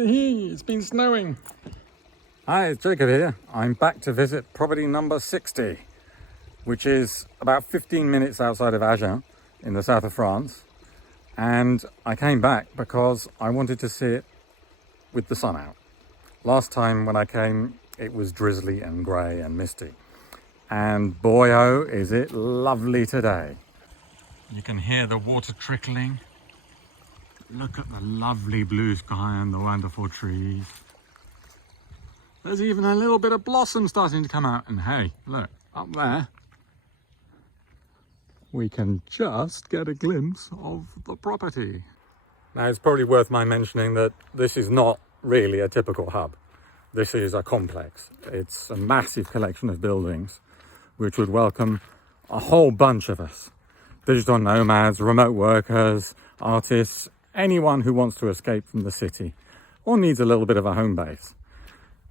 It's been snowing. Hi, it's Jacob here. I'm back to visit property number 60, which is about 15 minutes outside of Agen in the south of France. And I came back because I wanted to see it with the sun out. Last time when I came, it was drizzly and grey and misty. And boy oh, is it lovely today. You can hear the water trickling. Look at the lovely blue sky and the wonderful trees. There's even a little bit of blossom starting to come out. And hey, look, up there, we can just get a glimpse of the property. Now, it's probably worth my mentioning that this is not really a typical hub. This is a complex. It's a massive collection of buildings which would welcome a whole bunch of us. Digital nomads, remote workers, artists, anyone who wants to escape from the city or needs a little bit of a home base.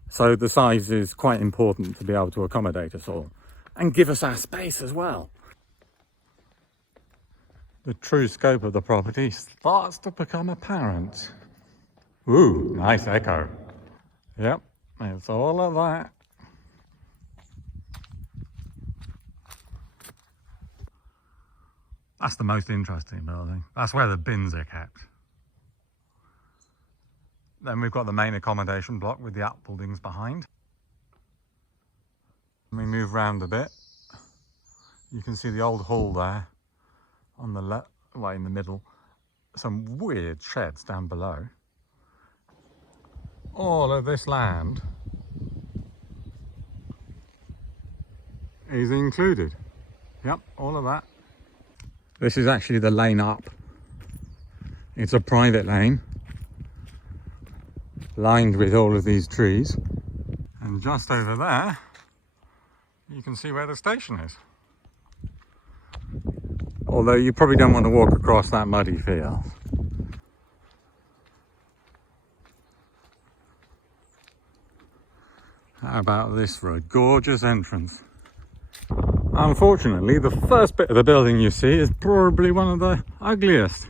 So the size is quite important to be able to accommodate us all and give us our space as well. The true scope of the property starts to become apparent. Ooh, nice echo. Yep, it's all of that. That's the most interesting building. That's where the bins are kept. Then we've got the main accommodation block with the outbuildings behind. When we move round a bit, you can see the old hall there on the left, well, in the middle. Some weird sheds down below. All of this land is included. Yep, all of that. This is actually the lane up. It's a private lane, lined with all of these trees. And just over there, you can see where the station is. Although you probably don't want to walk across that muddy field. How about this for a gorgeous entrance? Unfortunately, the first bit of the building you see is probably one of the ugliest.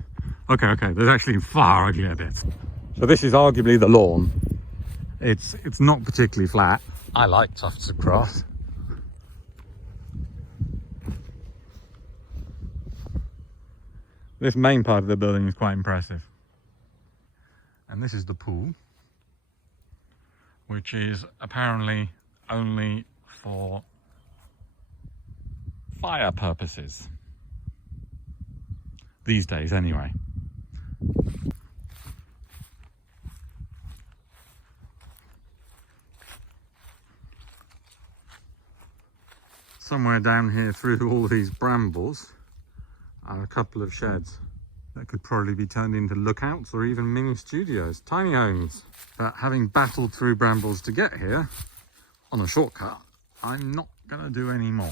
Okay, there's actually far uglier bits. So this is arguably the lawn. It's not particularly flat. I like tufts of grass. This main part of the building is quite impressive. And this is the pool, which is apparently only for fire purposes. These days, anyway. Somewhere down here through all these brambles are a couple of sheds that could probably be turned into lookouts or even mini studios, tiny homes. But having battled through brambles to get here on a shortcut, I'm not going to do any more.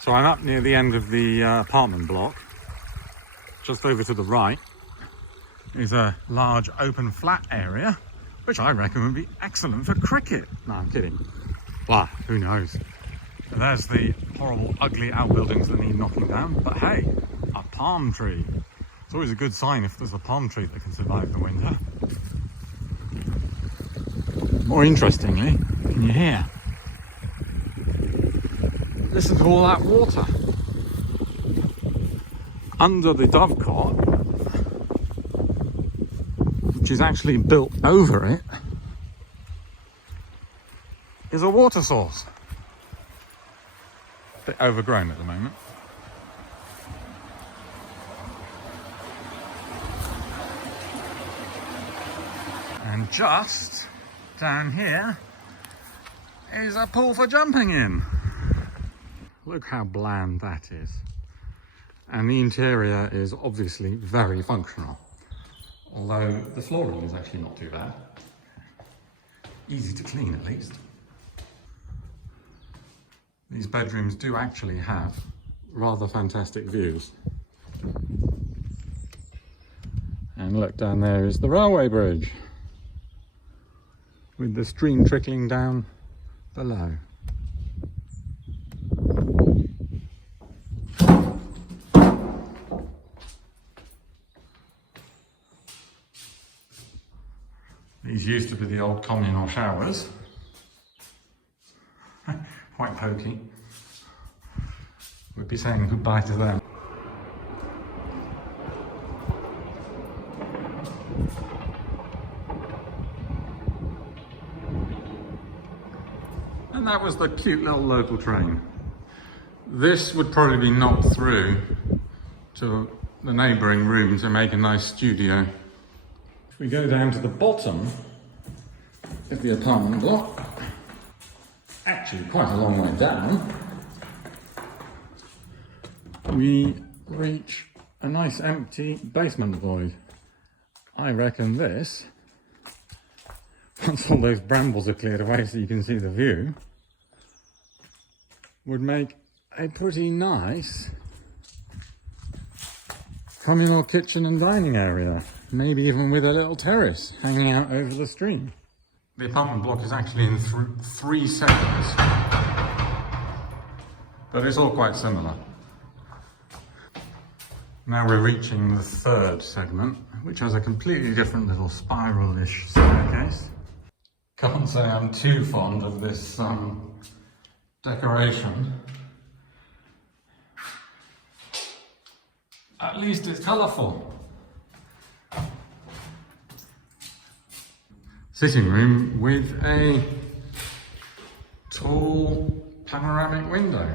So I'm up near the end of the apartment block. Just over to the right is a large open flat area, which I reckon would be excellent for cricket. No, I'm kidding. Well, who knows? And there's the horrible, ugly outbuildings that need knocking down. But hey, a palm tree. It's always a good sign if there's a palm tree that can survive the winter. More interestingly, can you hear? Listen to all that water. Under the dovecot, which is actually built over it, is a water source. A bit overgrown at the moment. And just down here is a pool for jumping in. Look how bland that is. And the interior is obviously very functional. Although the flooring is actually not too bad. Easy to clean at least. These bedrooms do actually have rather fantastic views. And look, down there is the railway bridge with the stream trickling down below. These used to be the old communal showers. Quite pokey. We'd be saying goodbye to them. And that was the cute little local train. This would probably be knocked through to the neighbouring room to make a nice studio. If we go down to the bottom of the apartment block, actually quite a long way down, we reach a nice empty basement void. I reckon this, once all those brambles are cleared away so you can see the view, would make a pretty nice communal kitchen and dining area, maybe even with a little terrace hanging out over the stream. The apartment block is actually in three segments, but it's all quite similar. Now we're reaching the third segment, which has a completely different little spiral-ish staircase. Can't say I'm too fond of this decoration. At least it's colourful. Sitting room with a tall panoramic window.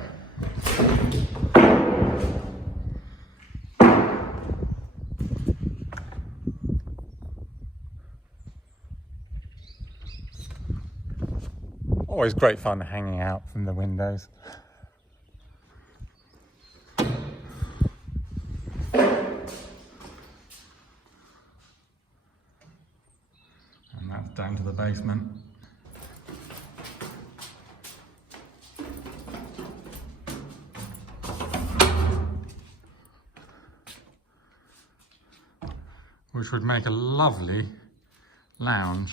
Always great fun hanging out from the windows. And that's down to the basement. Which would make a lovely lounge.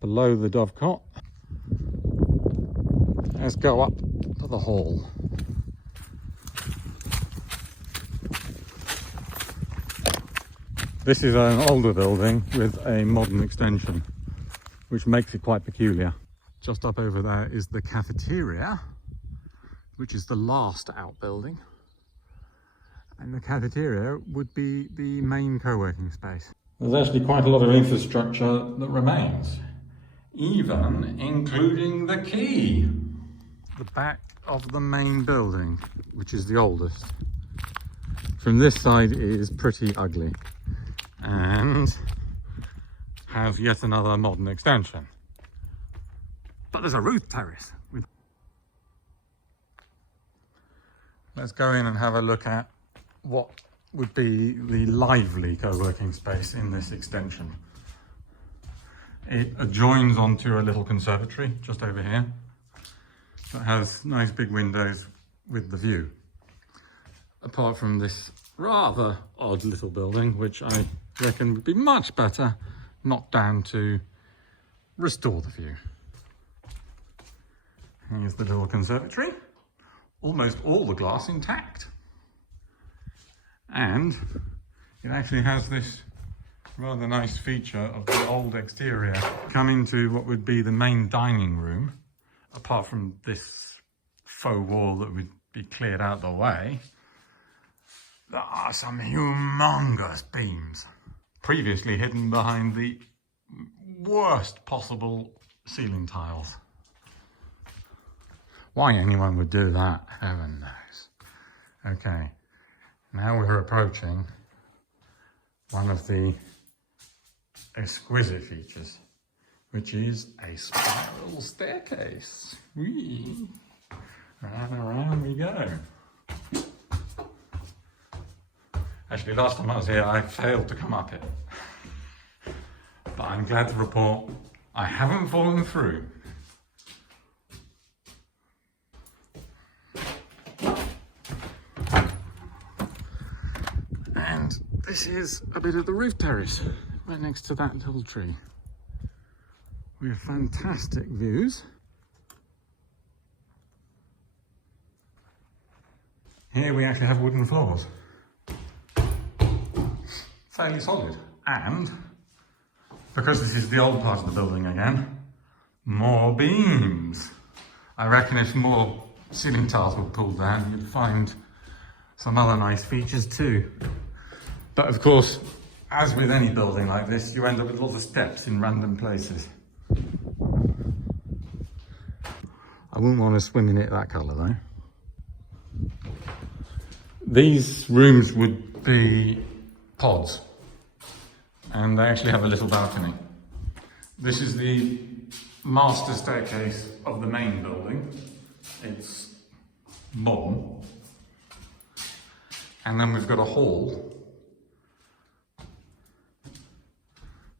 Below the dovecot, let's go up to the hall. This is an older building with a modern extension, which makes it quite peculiar. Just up over there is the cafeteria, which is the last outbuilding. And the cafeteria would be the main co-working space. There's actually quite a lot of infrastructure that remains, even including the quay. The back of the main building, which is the oldest, from this side is pretty ugly and has yet another modern extension. But there's a roof terrace. Let's go in and have a look at what would be the lively co-working space in this extension. It adjoins onto a little conservatory just over here that has nice big windows with the view. Apart from this rather odd little building, which I reckon would be much better knocked down to restore the view. Here's the little conservatory, almost all the glass intact. And it actually has this rather nice feature of the old exterior come into what would be the main dining room. Apart from this faux wall that would be cleared out the way, there are some humongous beams, previously hidden behind the worst possible ceiling tiles. Why anyone would do that, heaven knows. Okay, now we're approaching one of the exquisite features, which is a spiral staircase. Whee! Round and around we go. Actually, last time I was here, I failed to come up it. But I'm glad to report I haven't fallen through. And this is a bit of the roof terrace, right next to that little tree. We have fantastic views Here we actually have wooden floors. Fairly solid. And because this is the old part of the building again, more beams. I reckon if more ceiling tiles were pulled down, you'd find some other nice features too. But of course, as with any building like this, you end up with lots of steps in random places. I wouldn't want to swim in it that colour though. These rooms would be pods, and they actually have a little balcony. This is the master staircase of the main building. It's modern. And then we've got a hall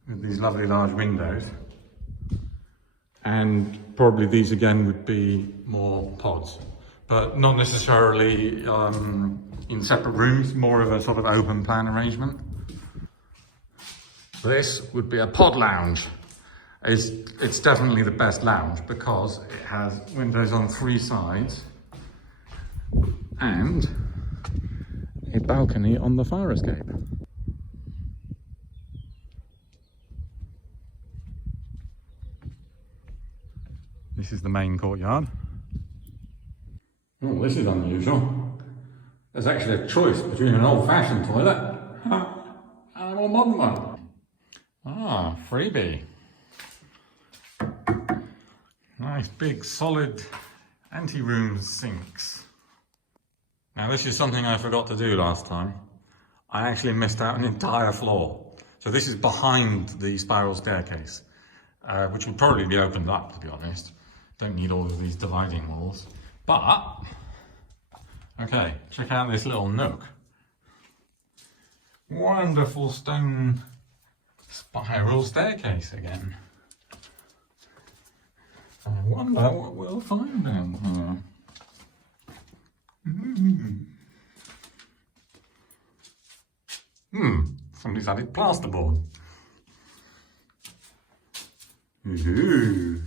with these lovely large windows. And probably these again would be more pods, but not necessarily in separate rooms, more of a sort of open plan arrangement. This would be a pod lounge. It's definitely the best lounge because it has windows on 3 sides and a balcony on the fire escape. This is the main courtyard. Oh, this is unusual. There's actually a choice between an old-fashioned toilet and a more modern one. Ah, freebie. Nice big solid anti-room sinks. Now this is something I forgot to do last time. I actually missed out an entire floor. So this is behind the spiral staircase, which will probably be opened up, to be honest. Don't need all of these dividing walls. But, okay, check out this little nook. Wonderful stone spiral staircase again. I wonder what we'll find down here. Somebody's added plasterboard. Ooh.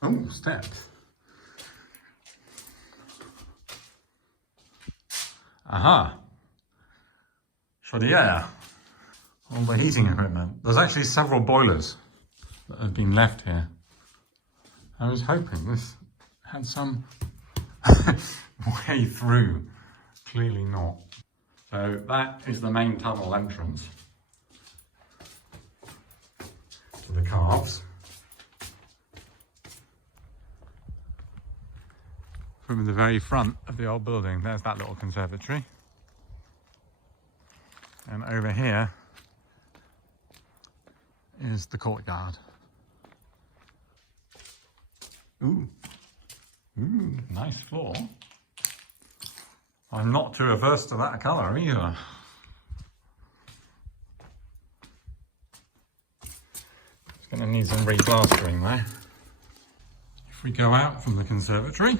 Oh, steps. Aha. Chaudière. All the heating equipment. There's actually several boilers that have been left here. I was hoping this had some way through. Clearly not. So that is the main tunnel entrance to the caves. From the very front of the old building, there's that little conservatory. And over here is the courtyard. Ooh, nice floor. I'm not too averse to that colour either. It's going to need some replastering there. If we go out from the conservatory,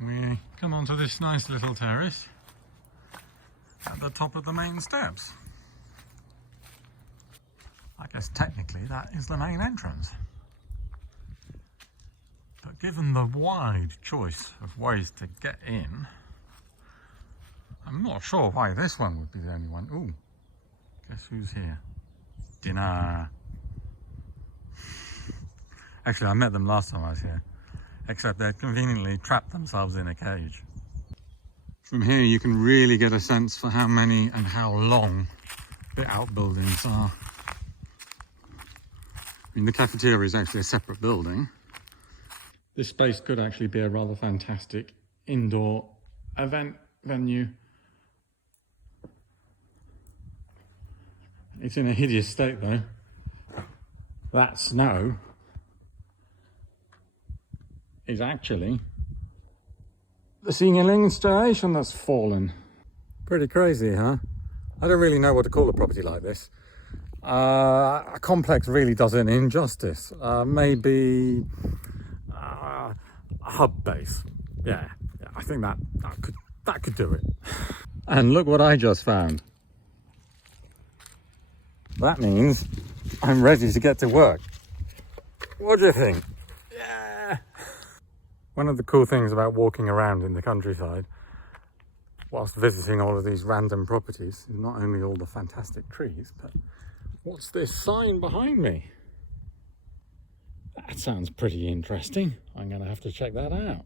we come onto this nice little terrace at the top of the main steps. I guess technically that is the main entrance. But given the wide choice of ways to get in, I'm not sure why this one would be the only one. Ooh, guess who's here? Dinner. Actually, I met them last time I was here, except they'd conveniently trapped themselves in a cage. From here you can really get a sense for how many and how long the outbuildings are. I mean, the cafeteria is actually a separate building. This space could actually be a rather fantastic indoor event venue. It's in a hideous state though. That snow is actually the ceiling installation that's fallen. Pretty crazy, huh? I don't really know what to call a property like this. A complex really does it injustice. Maybe a hub base. Yeah, I think that could do it. And look what I just found. That means I'm ready to get to work. What do you think? Yeah. One of the cool things about walking around in the countryside whilst visiting all of these random properties is not only all the fantastic trees, but what's this sign behind me? That sounds pretty interesting. I'm going to have to check that out.